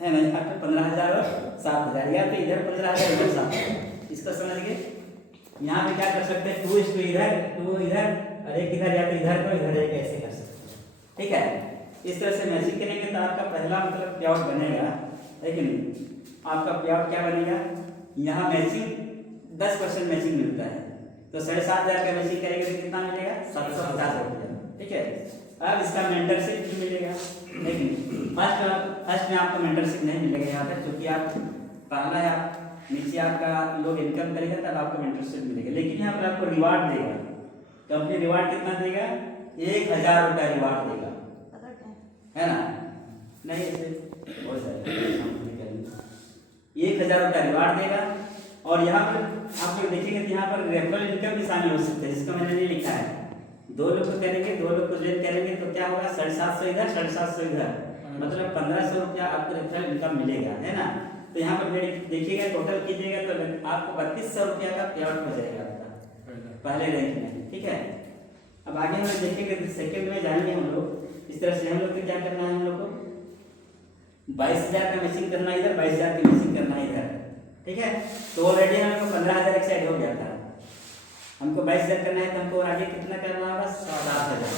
है ना, यहाँ पे 15,000 और 7,000, या तो इधर 15,000 इधर 7,000। इसको समझ गए। यहाँ पे क्या कर सकते हैं, 2 इधर 2 इधर और 1 इधर, या तो इधर को इधर एक ऐसे कर सकते हैं, ठीक है। इस तरह से मैचिंग करेंगे तो आपका पहला मतलब प्याउट बनेगा, है कि नहीं। आपका प्याउट क्या बनेगा, यहाँ मैचिंग 10% मैचिंग मिलता है, तो 7,500 का मैचिंग करेंगे तो कितना मिलेगा, 750 रुपया, ठीक है। अब इसका मेंटरशिप भी मिलेगा, लेकिन फर्स्ट में आपको मेंटरशिप नहीं मिलेगा यहाँ पर, क्योंकि आप पहला है, आप नीचे आपका लोग इनकम करेगा तब आपको मेंटरशिप मिलेगा। लेकिन यहाँ पर आपको रिवार्ड देगा, कंपनी रिवार्ड कितना देगा, 1,000 रुपया रिवार्ड देगा, है ना। नहीं ऐसे बहुत सारे 1,000 रुपया रिवार्ड देगा। और यहाँ पर आप लोग देखेंगे तो यहाँ पर रेफरल इनकम भी शामिल हो सकते हैं, जिसका मैंने नहीं लिखा है। 2 लोग को करेंगे, 2 लोग को ज्वाइन करेंगे तो क्या होगा, 750 इधर 750 इधर, मतलब 1,500 रुपया आपको रेफरल इनकम मिलेगा, है ना। तो यहाँ पर देखिएगा, टोटल कीजिएगा तो आपको 3200 रुपया का पे आउट हो जाएगा आपका पहले रैंक में, ठीक है। अब आगे हम लोग देखेंगे, सेकंड में जाएंगे हम लोग। इस तरह से हम लोग को क्या करना है, हम लोग को 22,000 का मैचिंग करना है इधर, 22,000 की मैचिंग करना है इधर, ठीक है। तो ऑलरेडी हमको 15,000 एक साइड हो गया था, हमको 22,000 करना है, तो हमको आगे कितना करना होगा, 7,000।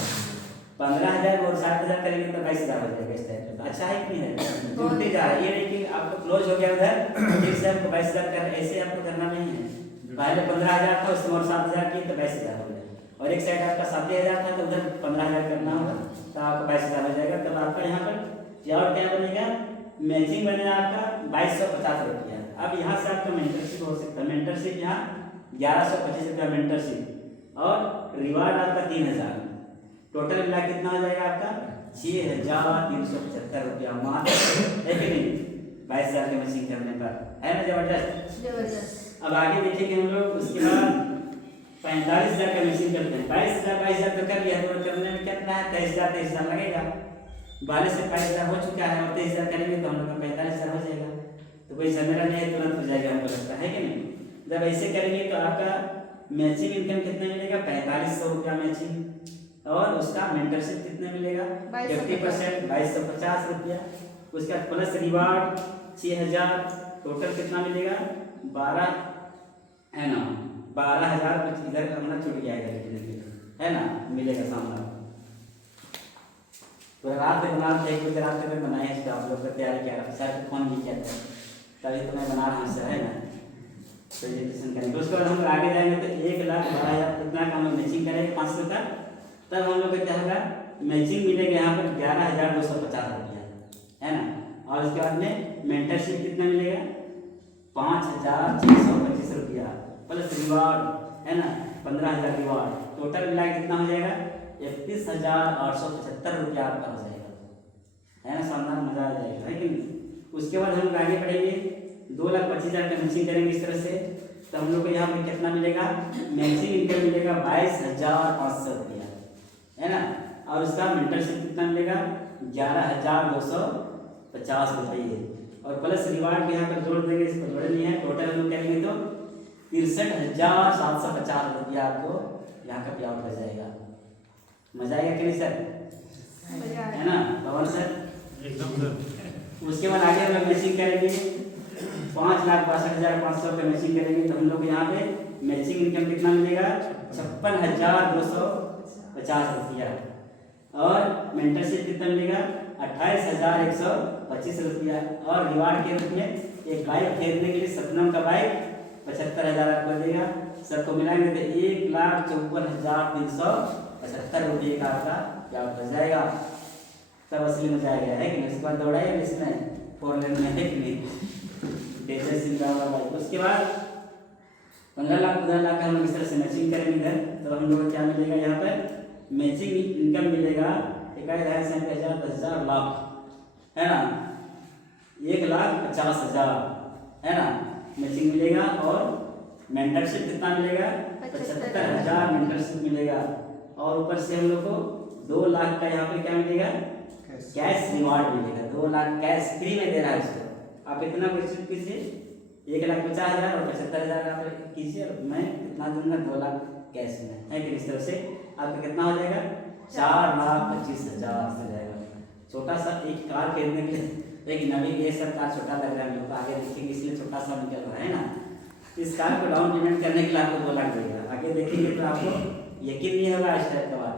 15,000 और 7,000 करेंगे तो 22,000 हो जाएगा इस टाइप का। अच्छा है कि नहीं है, जुड़ते जा रहा है। ये नहीं कि आपको क्लोज हो गया उधर, फिर से हमको 22,000 कर, ऐसे आपको करना नहीं है। पहले 15,000 था, उसमें और 7,000 की तो 22,000 हो गया, और एक साइड आपका 7,000 था तो उधर 15,000 करना होगा तो आपको 22,000 हो जाएगा। तब आपका यहाँ पर और क्या बनेगा, मैचिंग बनेगा आपका 2250 रुपया। अब यहाँ से आपका मेंटरशिप हो सकता है, मेंटरशिप यहाँ 1125 रुपया मेंटरशिप, और रिवार्ड आपका 3,000, टोटल मिला कितना हो जाएगा आपका 6,375 रुपया मात्र, है कि नहीं, 22,000 की मैचिंग करने पर, है ना। जबरदस्त। अब आगे देखेंगे हम लोग, उसके बाद 45,000 का मैचिंग करते हैं। 22,000 तो कर लिया, तो करने में कितना है, 23,000 लगेगा। 22 से 22,000 हो चुका है, और 23,000 करेंगे तो हम लोग का 45,000 हो जाएगा। तो कोई झमेला नहीं है, तुरंत हो जाएगा, हमको लगता है कि नहीं। जब ऐसे करेंगे तो आपका मैचिंग इनकम कितना मिलेगा, 4,500 रुपया मैचिंग, और उसका मेंटरशिप कितना मिलेगा, 50%, 2,250 रुपया। उसका प्लस रिवार्ड 6,000, टोटल कितना मिलेगा, 12, है ना, 12,000 कुछ इधर हमने छूट गया है ना, मिलेगा सामने। तो रात में बना थे, 1 बजे रात में बनाए हैं, आप लोग का तैयारी किया, सर फोन भी किया था, तभी तो मैं बना रहा हूँ, है ना। तो ये क्वेश्चन करेंगे, उसके बाद हम आगे जाएंगे तो 1,12,000 कितना का हम लोग मैचिंग करेंगे 500 का, तब हम लोग का क्या होगा, मैचिंग मिलेगा यहाँ पर 11,250 रुपया, है ना। और उसके बाद में मेंटरशिप कितना मिलेगा, 5,625 रुपया, प्लस रिवार्ड, है ना, 15,000 रिवार्ड, टोटल मिला कितना हो जाएगा, 31,875 रुपया आपका हो जाएगा, है ना। शानदार, मजा आ जाएगा, है कि नहीं। उसके बाद हम आगे बढ़ेंगे, 2,25,000 का मैचिंग करेंगे इस तरह से, तो हम लोग को यहाँ पर कितना मिलेगा, मैचिंग इनकम मिलेगा 22,500 रुपया, है ना। और उसका मेंटरशिप कितना मिलेगा, 11,250 रुपये, और प्लस रिवार्ड भी यहाँ पर जोड़ देंगे, इसको जोड़े नहीं है, टोटल हम लोग करेंगे तो 63,750 रुपया आपको यहाँ का पे आउट हो जाएगा। मजा आएगा कि नहीं सर, है ना, पवन सर, एकदम सर। उसके बाद आगे हम लोग मैचिंग करेंगे, 5,62,500 का मैचिंग करेंगे, तो हम लोग यहाँ पे मैचिंग इनकम कितना मिलेगा, 56,250 रुपया, और मेंटरशिप कितना मिलेगा, 28,125 रुपया, और रिवार्ड के रूप में एक बाइक खरीदने के लिए सपनम का बाइक 75,000 आपको देगा। सबको मिलाएंगे तो 1,54,375 रुपये का आपका क्या हो जाएगा, तब असली मजा आ गया, है कि नहीं। उसके बाद दौड़ाइए इसमें 4 लेन में, है कि नहीं, बाइक। उसके बाद 15 लाख का हम इस तरह से मैचिंग करेंगे इधर, तो हम लोग क्या मिलेगा, यहाँ पर मैचिंग इनकम मिलेगा 1,50,000, 10,000, लाख, है ना, 1,50,000, है ना, मैचिंग मिलेगा। और मेंटरशिप कितना मिलेगा, 75,000 मेंटरशिप मिलेगा, और ऊपर से हम लोग को 2 लाख का यहाँ पे क्या मिलेगा, कैश रिवार्ड मिलेगा। 2 लाख कैश फ्री में दे रहा है इसको, आप इतना क्वेश्चन कीजिए, 1,50,000 और 75,000 आप कीजिए, और मैं कितना दूंगा, 2 लाख कैश में, है कि इस तरह से आपका कितना हो जाएगा, 4,25,000 से जाएगा। छोटा सा एक कार खरीदने के लिए लेकिन अभी ये सब कार छोटा लग रहा है हम लोग को, आगे देखेंगे इसलिए छोटा सा निकल रहा है ना। इस कार को डाउन पेमेंट करने के लिए आपको 2 लाख देगा, आगे देखेंगे तो आपको यकीन नहीं होगा, इस टाइप का बात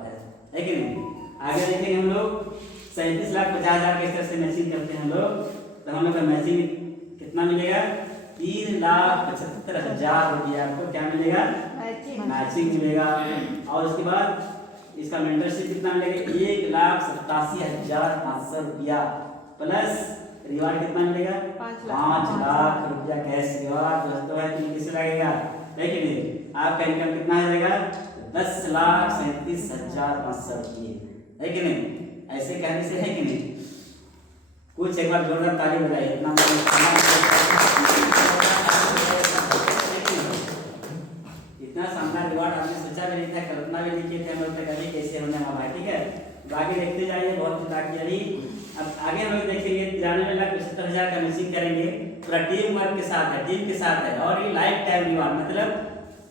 है कि नहीं। आगे देखेंगे हम लोग 37,50,000 के स्तर से मैचिंग करते हैं हम लोग, तो हम लोग का मैचिंग कितना मिलेगा 3,75,000 रुपया आपको क्या मिलेगा मैचिंग मिलेगा। और उसके बाद इसका मेंटरशिप कितना मिलेगा 1,87,500 रुपया प्लस रिवार्ड कितना मिलेगा 5 लाख रुपया कैश रिवार्ड। दोस्तों है कि किस लगेगा है कि नहीं। आपका इनकम कितना हो जाएगा 10,37,500 रुपये है कि नहीं। ऐसे कहने से है कि नहीं, कुछ एक बार जोरदार ताली बजाइए। इतना इतना शानदार रिवार्ड आपने सोचा भी नहीं था, कल्पना भी नहीं की थी हम लोग तक अभी कैसे होने वाला है। ठीक है, आगे देखते जाइए, बहुत बाकी अभी। अब आगे हम लोग देखेंगे 93,75,000 का मिसिंग करेंगे, पूरा टीम वर्क के साथ है, टीम के साथ है, और ये लाइफ टाइम रिवार्ड मतलब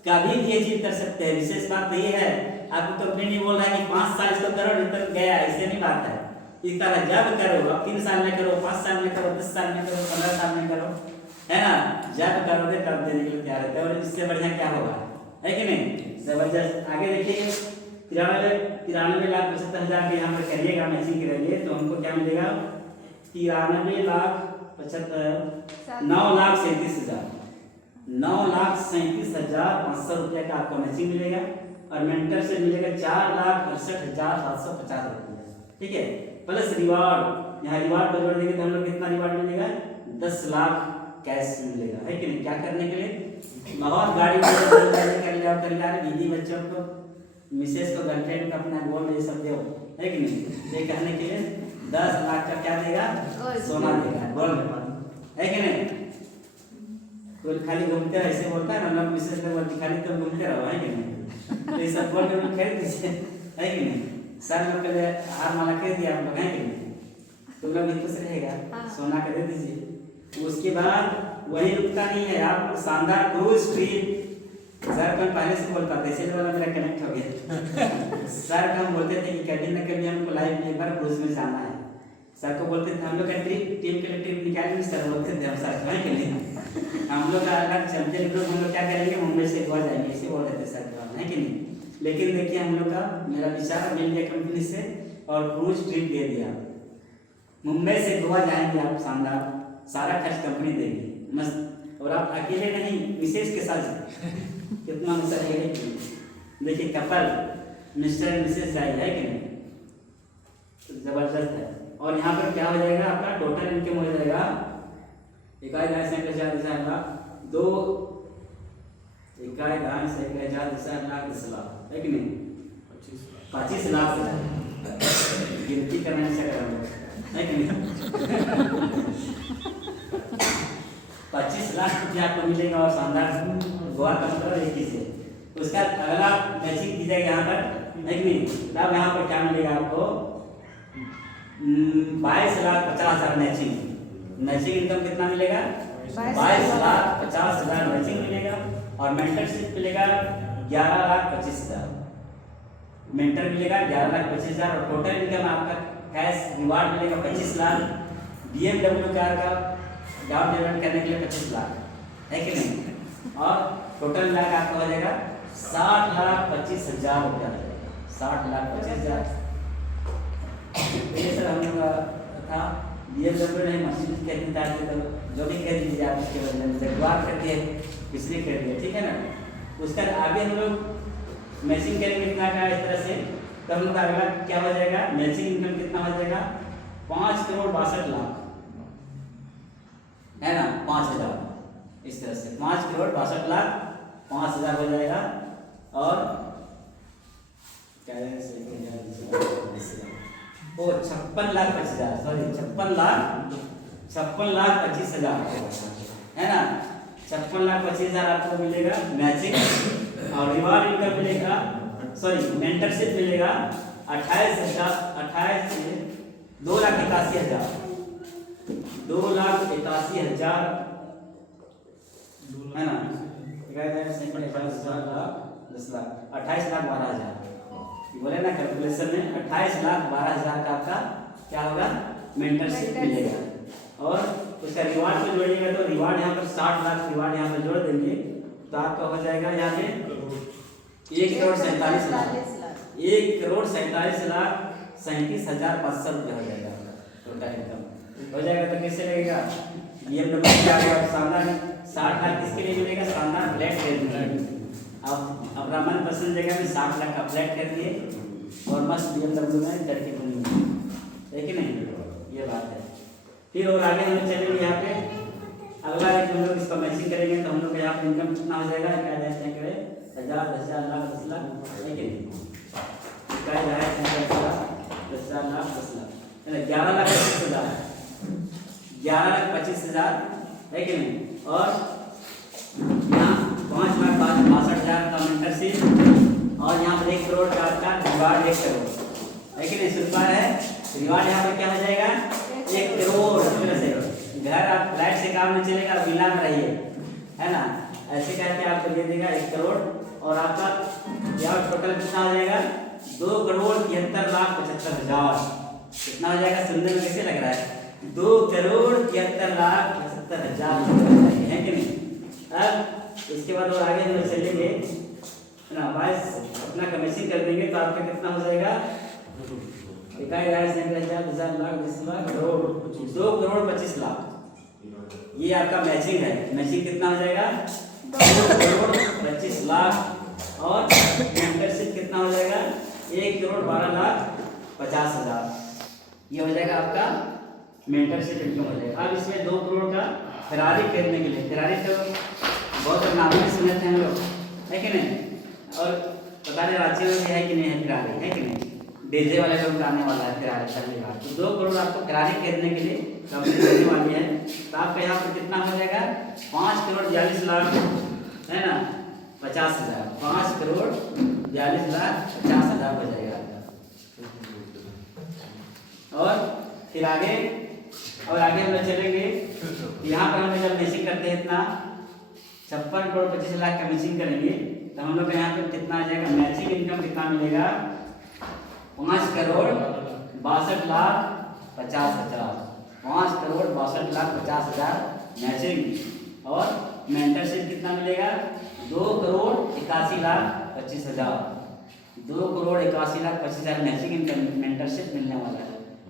कभी भी ये चीज कर सकते हैं। विशेष बात तो ये है, आपको कंपनी नहीं बोल रहा है कि 5 साल इसको करो रिटर्न गया, ऐसे नहीं बात है। इस तरह जब करो, अब 3 साल में करो, 5 साल में करो, 10 साल में करो, 15 साल में करो, है ना, जब करोगे तब देने के लिए तैयार रहते हैं। और इससे बढ़िया क्या होगा है कि नहीं, जबरदस्त। आगे देखिए 93,75,000 के यहाँ पर करिएगा मैचिंग करेंगे तो हमको क्या मिलेगा 9,37,500 रुपया का आपको मैचिंग मिलेगा। और मेंटर से मिलेगा 4,68,750 रुपया। ठीक है, प्लस रिवार्ड, यहाँ रिवार्ड पर जोड़ देंगे तो हम लोग कितना रिवार्ड मिलेगा 10 लाख कैश मिलेगा है कि नहीं। क्या करने के लिए, बहुत गाड़ी कर लिया दीदी बच्चों को, मिसेस को, गर्लफ्रेंड को अपना गोल्ड ये सब दो है कि नहीं। ये करने के लिए 10 लाख का क्या देगा सोना देगा, गोल्ड है कि नहीं। तो खाली घूमते रहो ऐसे बोलता है ना, मिसेस ने बोलती खाली तुम घूमते रहो है कि नहीं। तो ये सब गोल्ड में खरीद दीजिए है कि नहीं। सर लोग के लिए हार माला खरीद दिया आप लोग है कि नहीं, तुम लोग भी खुश रहेगा, सोना का दे दीजिए। उसके बाद वही रुकता नहीं है, आप शानदार क्रूज ट्रिप। सर को पहले से बोलता था, इसीलिए वाला मेरा कनेक्ट हो गया। सर को हम बोलते थे कि कभी न कभी हमको लाइफ में एक बार क्रूज में जाना है। सर को बोलते थे हम लोग का ट्रिप, टीम के लिए ट्रिप निकालेंगे, सर बोलते थे हम सर को के लिए हम लोग का अलग चलते ग्रुप हम लोग क्या करेंगे मुंबई से गोवा जाएंगे, ऐसे बोल रहे थे सर को है कि नहीं। लेकिन देखिए हम लोग का मेरा विचार मिल गया कंपनी से और क्रूज ट्रिप दे दिया, मुंबई से गोवा जाएंगे आप, शानदार, सारा खर्च कंपनी देगी मस्त। और आप अकेले नहीं मिसेस के साथ कितना मजा है। देखिए कपल मिस्टर एंड मिसेस जाएगा है कि नहीं, तो जबरदस्त है। और यहाँ पर क्या हो जाएगा आपका टोटल इनकम हो जाएगा 1,50,000 दो 1,50,000 10 लाख है कि नहीं, 25 लाख गिनती करने से है कि नहीं। 25 लाख रुपया आपको मिलेगा और शानदार गोवा का मतलब एक ही से। उसका अगला मैचिंग की जाएगा यहाँ पर है कि नहीं, तब यहाँ पर क्या मिलेगा आपको 22,50,000 मैचिंग इनकम कितना मिलेगा 22,50,000 मैचिंग मिलेगा। और मेंटरशिप मिलेगा 11,25,000, मेंटर मिलेगा 11,25,000 और टोटल इनकम आपका कैश रिवार्ड मिलेगा 25 लाख। BMW कार का डाउन पेमेंट करने के लिए 25 लाख है कि नहीं। और टोटल मिलाकर आपका हो जाएगा 60,25,000 रुपया, 60,25,000। ये सर हम लोग था BMW नहीं मशीन खरीदनी चाहते तो जो भी खरीद लीजिए आप, उसके बदले में जगवार कर दिए पिछले खरीद लिया, ठीक है ना। उसका आगे हम लोग मैचिंग करेंगे कितना का इस तरह से, तब हम लोग का अगला क्या हो जाएगा मैचिंग इनकम कितना हो जाएगा 5,62,00,000 है ना, 5,000 इस तरह से 5,62,00,000 5,000 हो जाएगा। और वो 56,25,000 सॉरी 56,25,000 है ना, 56,25,000 आपको मिलेगा मैचिंग। और रिवार्ड इनकम मिलेगा सॉरी मेंटरशिप मिलेगा 28,000 से 2,81,000 2,81,000 है ना, 28,12,000 बोले ना कैलकुलेशन में 28,12,000 का आपका क्या होगा मेंटरशिप मिलेगा। और उसका रिवार्ड को जोड़िएगा तो रिवार्ड यहाँ पर 60 लाख रिवार्ड यहाँ पर जोड़ देंगे तो आपका हो जाएगा यहाँ पे 1,47,00,000 1,47,37,500 रुपये हो जाएगा टोटल इनकम हो जाएगा। तो कैसे लगेगा BMW क्या आएगा शानदार 60 लाख किसके लिए मिलेगा शानदार फ्लैट खरीदने के लिए। आप अपना मनपसंद जगह में 60 लाख का फ्लैट खरीदिए और मस्त BMW में चढ़ बनी है कि नहीं, ये बात है। फिर और आगे हम चलेंगे यहाँ पे अगला एक हम लोग इसका मैचिंग करेंगे तो हम लोग यहाँ पे इनकम कितना हो जाएगा क्या जाते हैं 1,000 10,000 लाख 10 लाख है कि नहीं, क्या जाए 10,000 लाख 10 लाख 11,25,000 11,25,000 है कि नहीं। और यहाँ 5,62,000 का मेंटरशिप और यहाँ पर 1 करोड़ का रिवार्ड 1 करोड़ है कि नहीं। रुपया है रिवार्ड यहाँ पर क्या हो जाएगा 1 करोड़। घर आप फ्लैट से काम नहीं चलेगा विला में रहिए है ना, ऐसे करके आपको दे देगा 1 करोड़ और आपका यहाँ टोटल कितना हो जाएगा 2,73,75,000 कितना हो जाएगा। सुनने में कैसे लग रहा है 2,73,75,000 है कि नहीं। अब इसके बाद और आगे हम चलेंगे ना बस अपना कमीशन कर देंगे तो आपका कितना हो जाएगा 2,25,00,000 ये आपका मैचिंग है। मैचिंग कितना हो जाएगा 2,25,00,000 और मेंटरशिप कितना हो जाएगा 1,12,50,000 ये हो जाएगा आपका मेंटरशिप इनकम हो जाएगा। अब इसमें 2 करोड़ का फेरारी खरीदने के लिए, फेरारी तो बहुत नाम में सुने थे हम लोग है कि नहीं, और पता नहीं राज्य में है कि नहीं है फेरारी है कि नहीं, डीजे वाले लोग आने वाला है फेरारी चलेगा। तो 2 करोड़ आपको फेरारी खरीदने के लिए कंपनी देने वाली है तो आपका यहाँ पर कितना हो जाएगा 5,42,50,000 है ना 50,000 5,42,50,000 हो जाएगा। और फिर आगे हम लोग चलेंगे यहाँ पर हम जब मैचिंग करते हैं इतना 56,25,00,000 का मैचिंग करेंगे तो हम लोग यहाँ पर कितना आ जाएगा मैचिंग इनकम कितना मिलेगा 5,62,50,000 5,62,50,000 मैचिंग। और मेंटरशिप कितना मिलेगा 2,81,25,000 2,81,25,000 मैचिंग इनकम मेंटरशिप मिलने वाला है।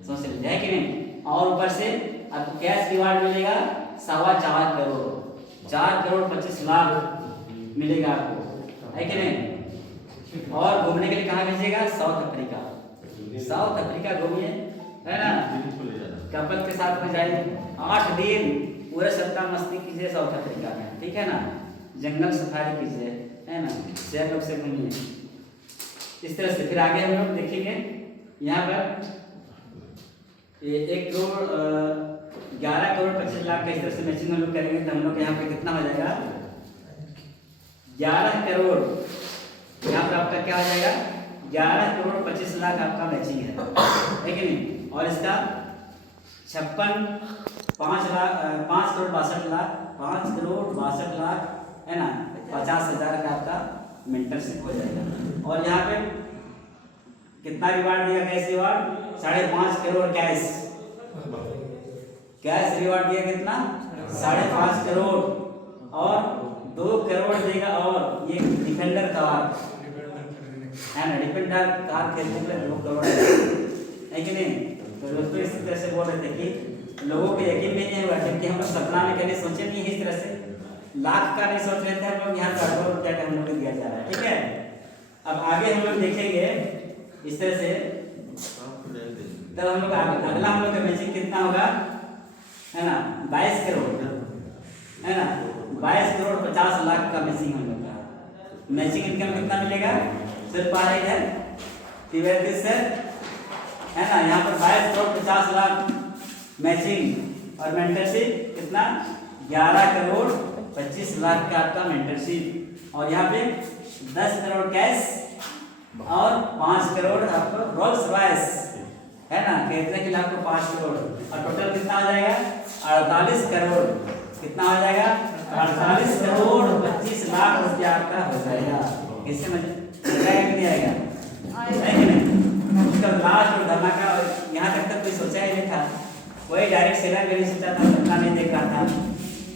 सोच लीजिए है कि नहीं। और ऊपर से आपको कैश रिवार्ड मिलेगा 4.25 करोड़ 4,25,00,000 मिलेगा आपको है कि नहीं। और घूमने के लिए कहाँ भेजिएगा साउथ अफ्रीका घूमिए है ना, कपल के साथ में जाइए 8 दिन पूरे सत्ता मस्ती कीजिए साउथ अफ्रीका में ठीक है ना, जंगल सफारी कीजिए है ना, शेर लोग से घूमिए इस तरह से। फिर आगे हम लोग देखेंगे यहाँ पर 11,25,00,000 का इस तरह से मैचिंग हम लोग करेंगे तो हम लोग यहाँ पे कितना हो जाएगा 11 करोड़ यहाँ पर आपका क्या हो जाएगा 11,25,00,000 आपका मैचिंग है कि नहीं। और इसका 5,62,00,000 है ना 50,000 का आपका मेंटरशिप हो जाएगा। और यहाँ पे कितना रिवार्ड दिया cash reward 5.5 crore cash reward दिया कितना 5.5 करोड़ और 2 करोड़ देगा। और ये डिफेंडर कार है ना, डिफेंडर कार खरीदने के लिए 2 करोड़ है कि नहीं। तो दोस्तों इस तरह से बोल रहे थे कि लोगों को यकीन नहीं है क्योंकि हम लोग सपना में कभी सोचे नहीं है इस तरह से लाख का नहीं सोच रहे थे हम लोग, यहाँ 4 करोड़ रुपया का हम लोग को दिया जा रहा है ठीक है। अब आगे हम लोग देखेंगे इस तरह से तब हम लोग अगला हम लोग का मैचिंग कितना होगा है ना 22 करोड़ है ना 22,50,00,000 का मैचिंग हम लोग का मैचिंग इनकम कितना मिलेगा सिर्फ आ रही है त्रिवेदी से है ना। यहाँ पर 22,50,00,000 मैचिंग और मेंटरशिप कितना 11,25,00,000 का आपका मेंटरशिप। और यहाँ पे 10 करोड़ कैश और 5 करोड़ आपको रोल्स रॉयस है ना खरीदने के लिए आपको 5 करोड़ और टोटल कितना हो जाएगा 48 करोड़ कितना हो जाएगा 48,25,00,000 रुपया आपका हो जाएगा। इससे मजा आएगा कि नहीं आएगा है कि नहीं। उसका लास्ट और धमाका यहाँ तक कोई सोचा ही नहीं था कोई डायरेक्ट सेना भी नहीं सोचा था, सपना नहीं देख रहा था।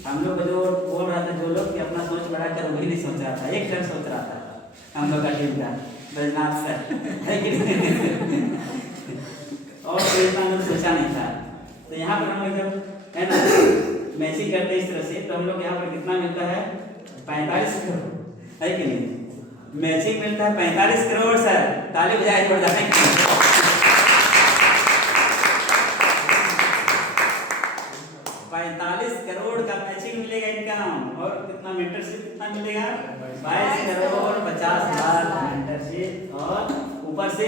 हम लोग को जो बोल रहा था जो लोग कि अपना सोच बढ़ाकर वही नहीं सोच रहा था, एक जन सोच रहा था हम लोग का टीम का बैजनाथ सर है कि नहीं? और कोई इतना लोग सोचा नहीं था। तो यहाँ पर हम लोग जब है ना मैचिंग करते इस तरह से, तो हम लोग यहाँ पर कितना मिलता है 45 करोड़ है कि नहीं? मैचिंग मिलता है 45 करोड़ सर, ताली बजाए जोरदार। 45 करोड़ का मैचिंग मिलेगा इनकम, और कितना मेंटरशिप कितना मिलेगा 22 करोड़ 50 लाख मेंटरशिप, और ऊपर से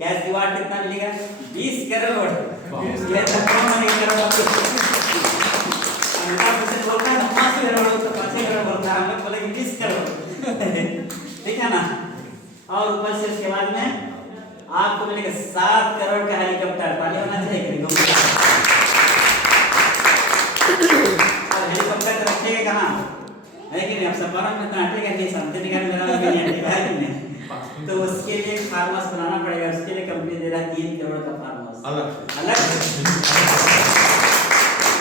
कैश रिवार्ड कितना मिलेगा 20 करोड़। ये तो कौन नहीं करोड़ बोलता है 5 करोड़ तो 5 करोड़ बोलता है, हम लोग बोलेंगे 20 करोड़ ठीक है ना। और ऊपर से उसके बाद में आपको मिलेगा 7 करोड़ का हेलीकॉप्टर, ताली होना चाहिए कि और हेलीकॉप्टर तो रखेगा कहाँ है कि नहीं? अब सफारत में तो हटेगा नहीं, समझे निकाल मेरा भी नहीं हटेगा है कि नहीं? तो उसके लिए फार्म हाउस बनाना पड़ेगा, उसके लिए कंपनी दे रहा है 3 करोड़ का फार्म हाउस अलग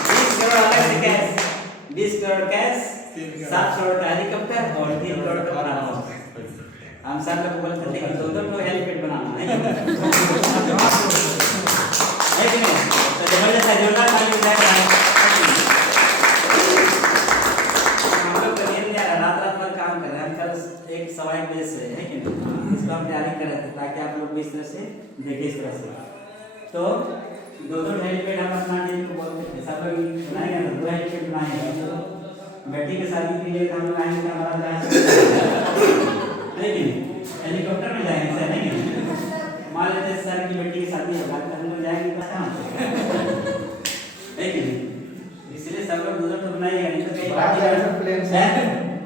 20 करोड़ अलग से कैश, 20 करोड़ कैश, 7 करोड़ का हेलीकॉप्टर और 3 करोड़ का फार्म हाउस। हम सर लोग बोलते थे कि 2-2 हेलीपैड बनाना है कि नहीं? तो जबरदस्त जोरदार ताली बजाएं। हम लोग तो नींद नहीं आ रहा, रात भर काम कर रहे हैं। हम कल 1-1:15 बजे से है कि नहीं? इसको हम तैयारी कर रहे थे ताकि आप लोग भी इस तरह से देखें इस तरह से। तो 2-2 हेलीपैड हम अपना टीम को बोलते थे, सब लोग बनाएंगे ना 2 हेलीपैड बनाएंगे। बेटी के शादी के लिए हम लोग आएंगे हमारा जहाज हेलीकॉप्टर में जाएंगे सर नहीं? मान लेते सर की बेटी की शादी है, हम लोग जाएंगे कहाँ है कि नहीं? इसलिए सब लोग तो बनाएंगे, नहीं तो कहीं